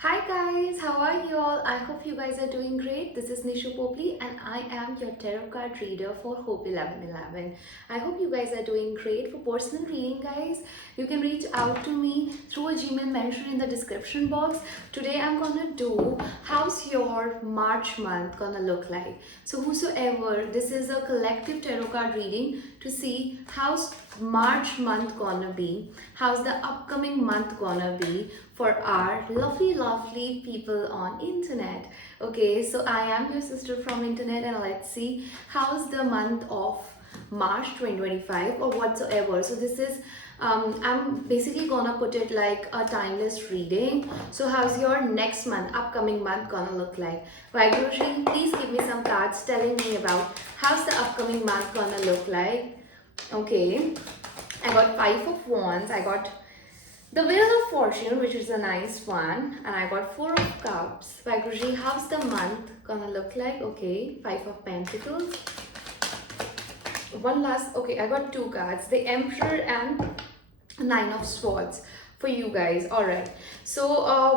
Hi guys, how are you all? I hope you guys are doing great. This is Nishu Popli and I am your tarot card reader for Hope 1111. I hope you guys are doing great. For personal reading guys, you can reach out to me through a Gmail mentioned in the description box. Today I'm gonna do how's your March month gonna look like. So whosoever, this is a collective tarot card reading to see how's March month gonna be, how's the upcoming month gonna be for our lovely people on internet. Okay, so I am your sister from internet and let's see how's the month of March 2025 or whatsoever. So this is I'm basically gonna put it like a timeless reading. So how's your next month, upcoming month gonna look like? Vaiguruji, please give me some cards telling me about how's the upcoming month gonna look like. Okay, I got 5 of Wands, I got the Wheel of Fortune, which is a nice one, and I got 4 of Cups. Vaiguruji, how's the month gonna look like? Okay, 5 of Pentacles. One last, okay, I got 2 cards, the Emperor and 9 of Swords for you guys. All right, so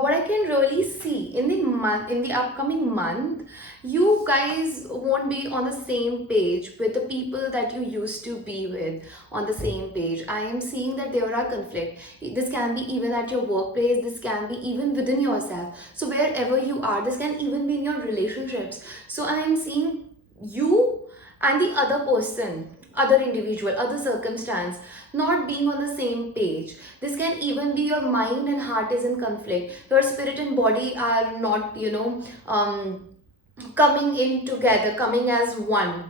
what I can really see in the month, in the upcoming month, you guys won't be on the same page with the people that you used to be with. On the same page, I am seeing that there are conflict. This can be even at your workplace, this can be even within yourself. So wherever you are, this can even be in your relationships. So I am seeing you and the other person, other individual, other circumstance not being on the same page. This can even be your mind and heart is in conflict, your spirit and body are not, coming in together, coming as one.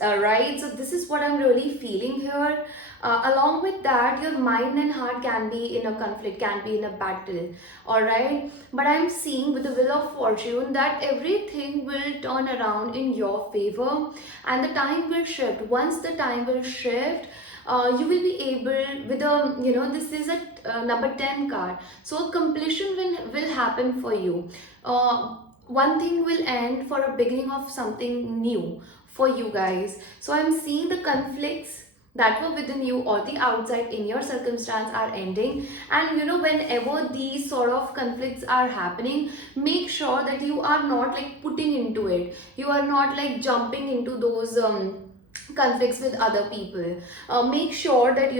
Right, so this is what I'm really feeling here. Along with that, your mind and heart can be in a conflict, can be in a battle. All right, but I'm seeing with the Wheel of Fortune that everything will turn around in your favor and the time will shift. Once the time will shift, you will be able with a, this is a number 10 card, so a completion will happen for you. One thing will end for a beginning of something new for you guys. So I'm seeing the conflicts that were within you or the outside in your circumstance are ending, and whenever these sort of conflicts are happening, make sure that you are not like putting into it, you are not like jumping into those conflicts with other people. Make sure that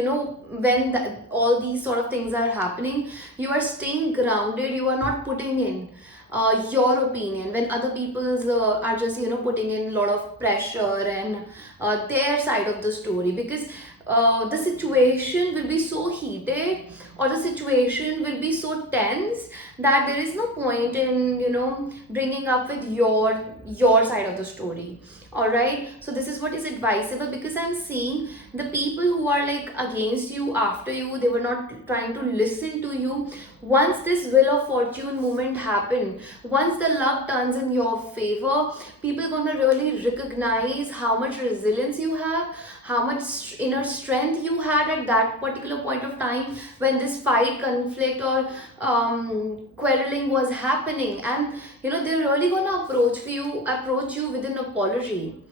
when all these sort of things are happening, you are staying grounded, you are not putting in your opinion when other people's are just putting in a lot of pressure and their side of the story, because the situation will be so heated or the situation will be so tense that there is no point in bringing up with your side of the story. All right, so this is what is advisable, because I'm seeing the people who are like against you, after you, they were not trying to listen to you. Once this Wheel of Fortune moment happened, once the luck turns in your favor, people gonna really recognize how much resilience you have, how much inner strength you had at that particular point of time when this fight, conflict, or quarreling was happening. And they're really gonna approach you with an apology.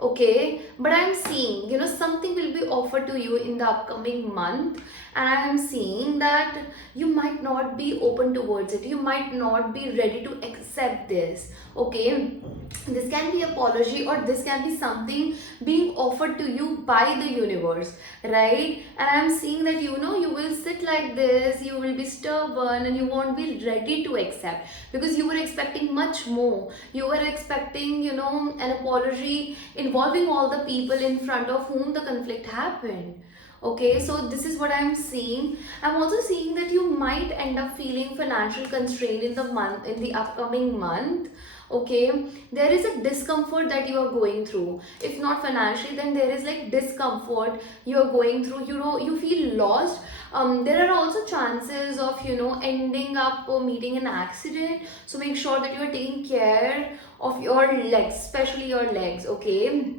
Okay, but I'm seeing something will be offered to you in the upcoming month, and I am seeing that you might not be open towards it, you might not be ready to accept this. Okay, this can be apology or this can be something being offered to you by the universe, right? And I'm seeing that you will sit like this, you will be stubborn and you won't be ready to accept, because you were expecting much more. You were expecting an apology involving all the people in front of whom the conflict happened. Okay, so this is what I'm seeing. I'm also seeing that you might end up feeling financial constraint in the upcoming month. Okay, there is a discomfort that you are going through. If not financially, then there is like discomfort you are going through. You feel lost. There are also chances of ending up or meeting an accident. So make sure that you are taking care of your legs, especially your legs. Okay,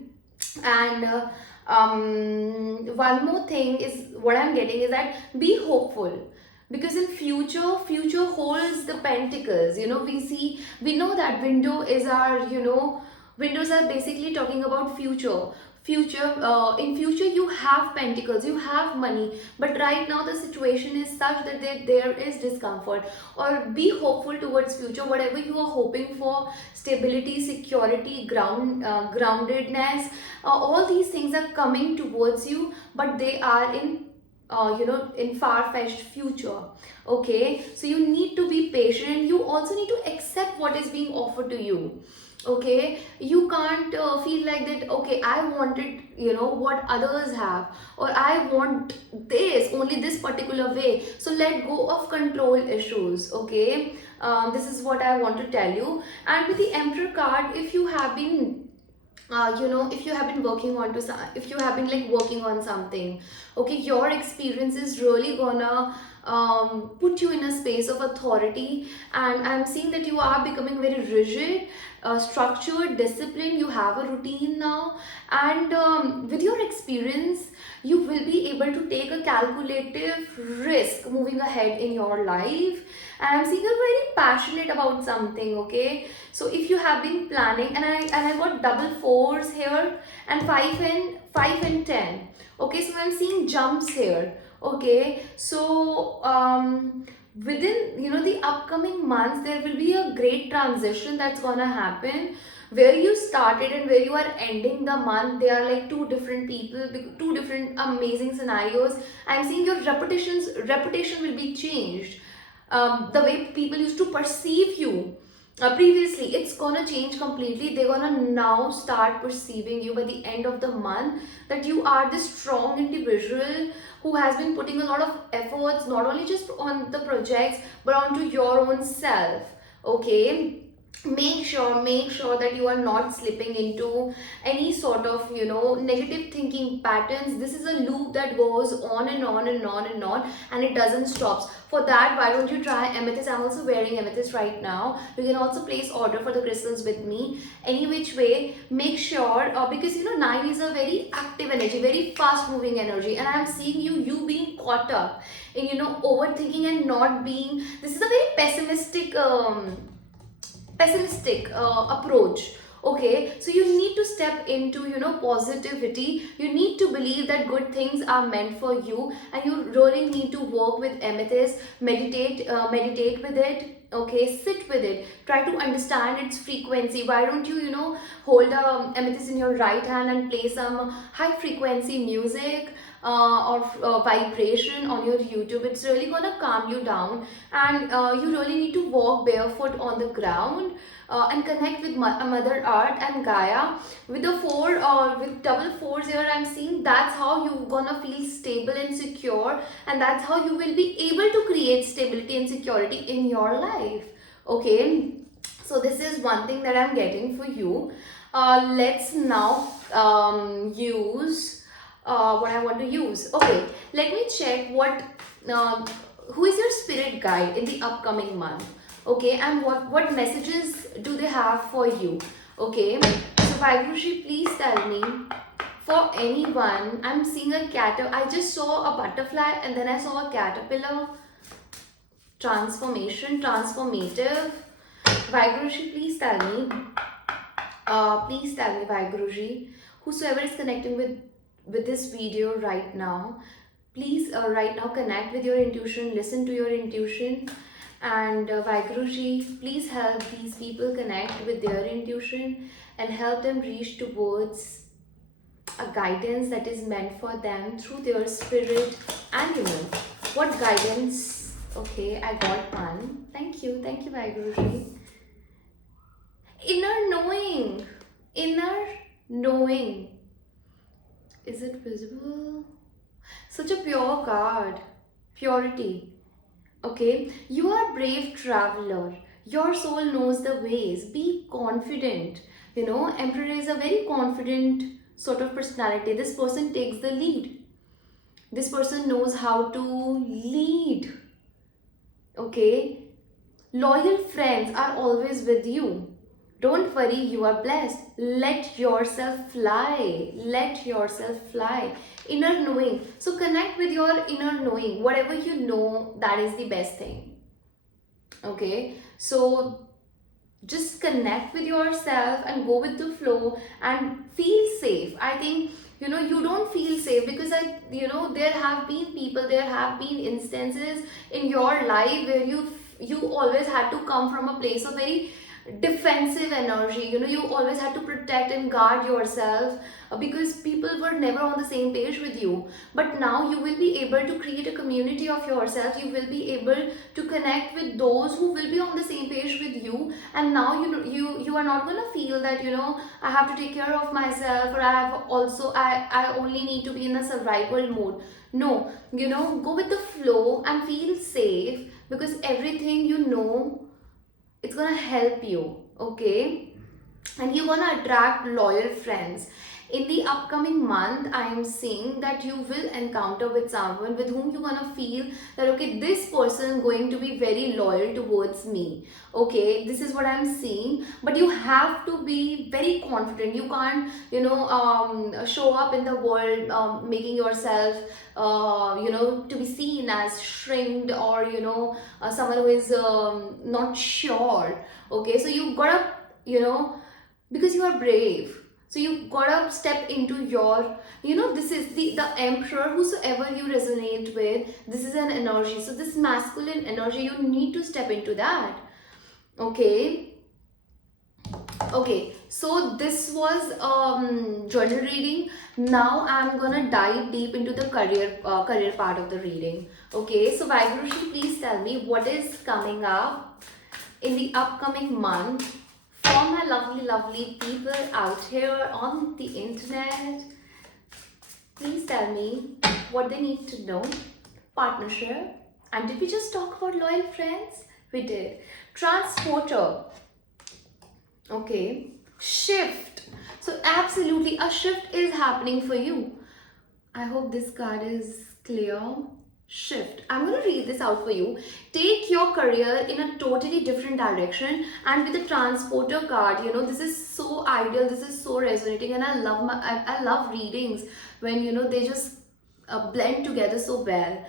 and one more thing is what I'm getting is that be hopeful, because in future holds the pentacles. We know that windows are basically talking about future. In future you have pentacles, you have money, but right now the situation is such that there is discomfort. Or be hopeful towards future, whatever you are hoping for, stability, security, groundedness, all these things are coming towards you, but they are in far-fetched future. Okay, so you need to be patient, and you also need to accept what is being offered to you. Okay, you can't feel like that, okay, I wanted what others have, or I want this only this particular way, so let go of control issues. Okay, this is what I want to tell you. And with the Emperor card, if you have been if you have been working on to if you have been like working on something, okay, your experience is really gonna put you in a space of authority, and I'm seeing that you are becoming very rigid, structured, disciplined. You have a routine now, and with your experience you will be able to take a calculative risk moving ahead in your life. And I'm seeing you're very passionate about something. Okay, so if you have been planning, and I got double fours here, and 5 and 10. Okay, so I'm seeing jumps here. Okay, so within the upcoming months there will be a great transition that's gonna happen. Where you started and where you are ending the month, they are like two different people, two different amazing scenarios. I'm seeing your reputation will be changed. The way people used to perceive you previously, it's gonna change completely. They're gonna now start perceiving you by the end of the month that you are this strong individual who has been putting a lot of efforts, not only just on the projects but onto your own self. Okay, make sure that you are not slipping into any sort of negative thinking patterns. This is a loop that goes on and on and on and on, and it doesn't stop. For that, why don't you try amethyst? I'm also wearing amethyst right now. You can also place order for the crystals with me. Any which way, make sure, because 9 is a very active energy, very fast moving energy, and I'm seeing you being caught up in overthinking and not being. This is a very pessimistic approach. Okay, so you need to step into positivity. You need to believe that good things are meant for you, and you really need to work with amethyst. Meditate with it. Okay, sit with it, try to understand its frequency. Why don't you hold a amethyst in your right hand and play some high frequency music, or vibration on your YouTube? It's really gonna calm you down, and you really need to walk barefoot on the ground, and connect with Mother Earth and Gaia. With the four, with double fours here, I'm seeing that's how you're gonna feel stable and secure, and that's how you will be able to create stability and security in your life. Okay, so this is one thing that I'm getting for you. Let's now use what I want to use. Okay, let me check who is your spirit guide in the upcoming month. Okay, and what messages do they have for you? Okay, so Vaiguruji, please tell me, for anyone. I'm seeing a cat. I just saw a butterfly, and then I saw a caterpillar. Transformation, transformative. Vaiguruji, please tell me. Please tell me, Vaiguruji. Whosoever is connecting with this video right now, please right now connect with your intuition, listen to your intuition. And Vaiguruji, please help these people connect with their intuition and help them reach towards a guidance that is meant for them through their spirit. And what guidance? Okay, I got one. Thank you, Vaiguruji. Inner knowing. Inner knowing. Is it visible? Such a pure card. Purity. Okay, you are a brave traveler. Your soul knows the ways. Be confident. Emperor is a very confident sort of personality. This person takes the lead. This person knows how to lead. Okay, loyal friends are always with you. Don't worry, you are blessed. Let yourself fly. Let yourself fly. Inner knowing. So connect with your inner knowing. Whatever you know, that is the best thing. Okay, so just connect with yourself and go with the flow and feel safe. I think, you don't feel safe because there have been people, there have been instances in your life where you always had to come from a place of very defensive energy. You always had to protect and guard yourself, because people were never on the same page with you. But now you will be able to create a community of yourself. You will be able to connect with those who will be on the same page with you. And now you are not going to feel that, I have to take care of myself, or I only need to be in a survival mode. No, go with the flow and feel safe, because everything, it's gonna help you. Okay, and you're gonna attract loyal friends. In the upcoming month, I am seeing that you will encounter with someone with whom you're gonna feel that, okay, this person going to be very loyal towards me. Okay, this is what I'm seeing. But you have to be very confident. You can't, show up in the world, making yourself, to be seen as shrinked, or someone who is not sure. Okay, so you gotta, because you are brave, so you gotta step into your, this is the emperor. Whosoever you resonate with, this is an energy. So this masculine energy, you need to step into that. Okay. Okay, so this was journal reading. Now I'm gonna dive deep into the career part of the reading. Okay, so Vaigurushi, please tell me what is coming up in the upcoming month for my lovely people out here on the internet. Please tell me what they need to know. Partnership. And did we just talk about loyal friends? We did. Transporter. Okay. Shift. So absolutely a shift is happening for you. I hope this card is clear. Shift. I'm going to read this out for you. Take your career in a totally different direction. And with the transporter card, this is so ideal. This is so resonating, and I love readings when they just blend together so well.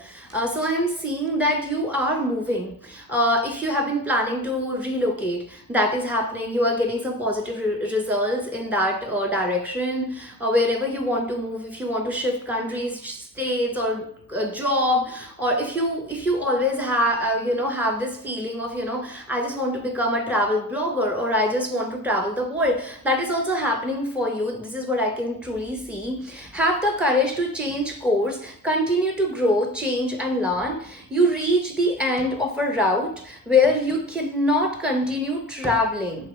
So I am seeing that you are moving. If you have been planning to relocate, that is happening. You are getting some positive results in that direction. Wherever you want to move, if you want to shift countries, states, or a job, or if you always have this feeling of, I just want to become a travel blogger, or I just want to travel the world, that is also happening for you. This is what I can truly see. Have the courage to change course, continue to grow, change and learn. You reach the end of a route where you cannot continue traveling.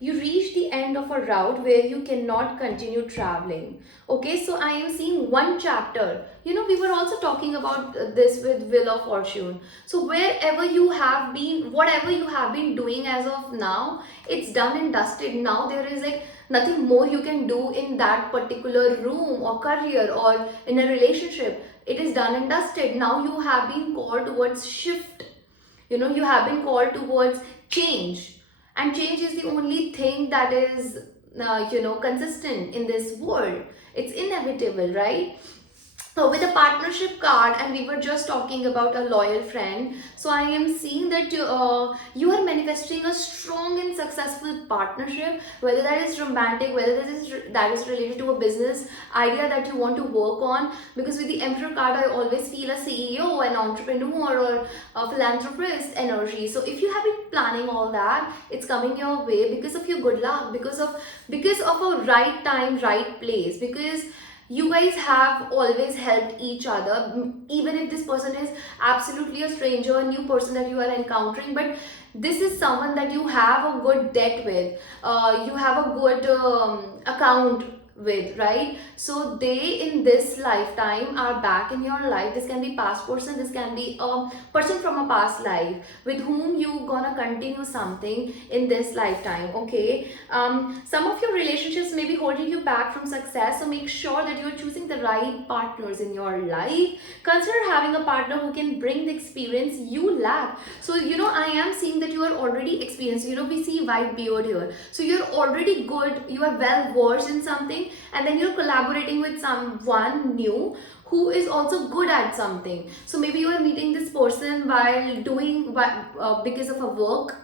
You reach the end of a route where you cannot continue traveling. Okay, so I am seeing one chapter. We were also talking about this with Wheel of Fortune. So wherever you have been, whatever you have been doing as of now, it's done and dusted. Now there is like nothing more you can do in that particular room or career or in a relationship. It is done and dusted. Now you have been called towards shift. You have been called towards change. And change is the only thing that is consistent in this world. It's inevitable, right? So with a partnership card, and we were just talking about a loyal friend, so I am seeing that you are manifesting a strong and successful partnership, whether that is romantic, whether that is related to a business idea that you want to work on. Because with the Emperor card, I always feel a CEO, an entrepreneur, or a philanthropist energy. So if you have been planning all that, it's coming your way because of your good luck, because of a right time, right place, because you guys have always helped each other, even if this person is absolutely a stranger, a new person that you are encountering. But this is someone that you have a good debt with, you have a good account with, right? So they in this lifetime are back in your life. This can be past person, this can be a person from a past life with whom you gonna continue something in this lifetime. Okay, some of your relationships may be holding you back from success, so make sure that you're choosing the right partners in your life. Consider having a partner who can bring the experience you lack. So I am seeing that you are already experienced. We see white beard here, so you're already good, you are well versed in something, and then you're collaborating with someone new who is also good at something. So maybe you are meeting this person while because of a work,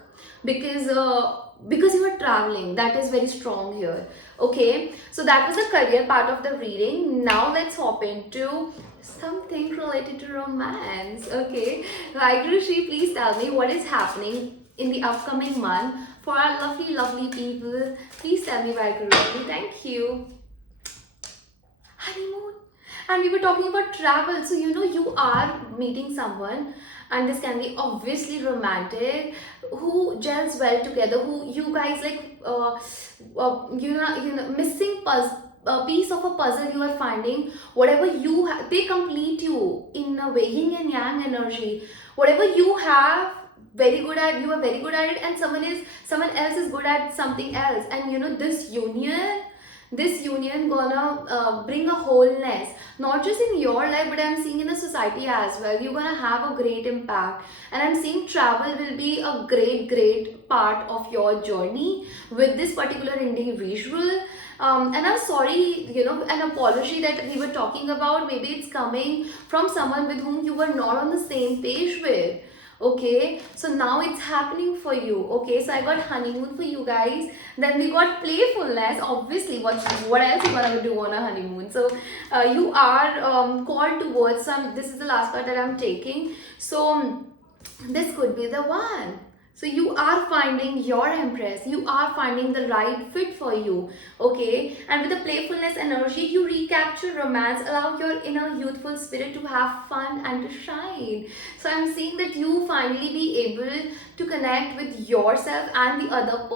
because you are traveling. That is very strong here. Okay, so that was the career part of the reading. Now let's hop into something related to romance. Okay, Vaigrushi, please tell me what is happening in the upcoming month for our lovely people. Please tell me, Vaigrushi. Thank you. Honeymoon. And we were talking about travel. So, you are meeting someone, and this can be obviously romantic, who gels well together, who you guys like, missing a piece of a puzzle you are finding. Whatever they complete you in a way, yin and yang energy. Whatever you have, you are very good at it, and someone else is good at something else. And this union gonna bring a wholeness, not just in your life, but I'm seeing in the society as well. You're gonna have a great impact, and I'm seeing travel will be a great part of your journey with this particular individual. And I'm sorry, an apology that we were talking about, maybe it's coming from someone with whom you were not on the same page with. Okay, so now it's happening for you. Okay, so I got honeymoon for you guys. Then we got playfulness. Obviously, what else you gonna do on a honeymoon? So you are called towards some. This is the last part that I'm taking. So this could be the one. So you are finding your empress, you are finding the right fit for you. Okay, and with the playfulness energy, you recapture romance, allow your inner youthful spirit to have fun and to shine. So I'm seeing that you finally be able to connect with yourself and the other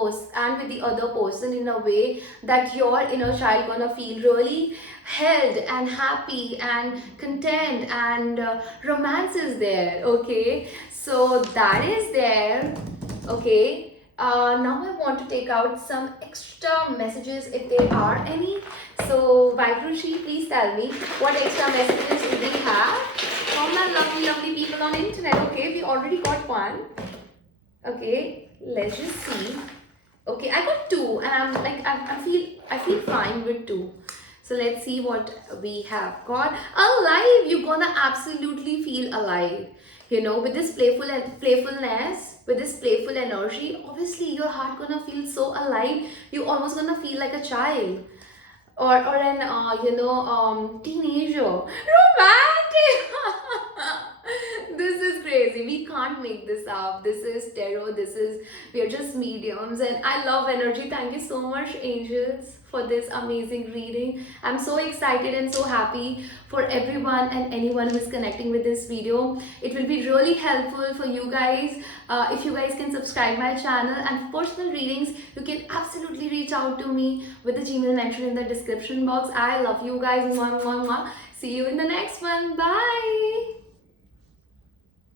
person in a way that your inner child gonna feel really held and happy and content, and romance is there. Okay, so that is there. Okay, now I want to take out some extra messages if there are any. So Vaigrushi, please tell me what extra messages do we have from my lovely people on internet. Okay, we already got one. Okay, let's just see. Okay, I got two, and I'm like I feel fine with two. So let's see what we have got. Alive, you're gonna absolutely feel alive. With this playfulness, with this playful energy, obviously your heart gonna feel so alive. You almost gonna feel like a child, or an teenager. Romantic. This is crazy. We can't make this up. This is tarot. We are just mediums, and I love energy. Thank you so much, angels, for this amazing reading. I'm so excited and so happy for everyone and anyone who is connecting with this video. It will be really helpful for you guys if you guys can subscribe my channel, and for personal readings you can absolutely reach out to me with the Gmail mentioned in the description box. I love you guys. Mwah, mwah, mwah. See you in the next one. Bye.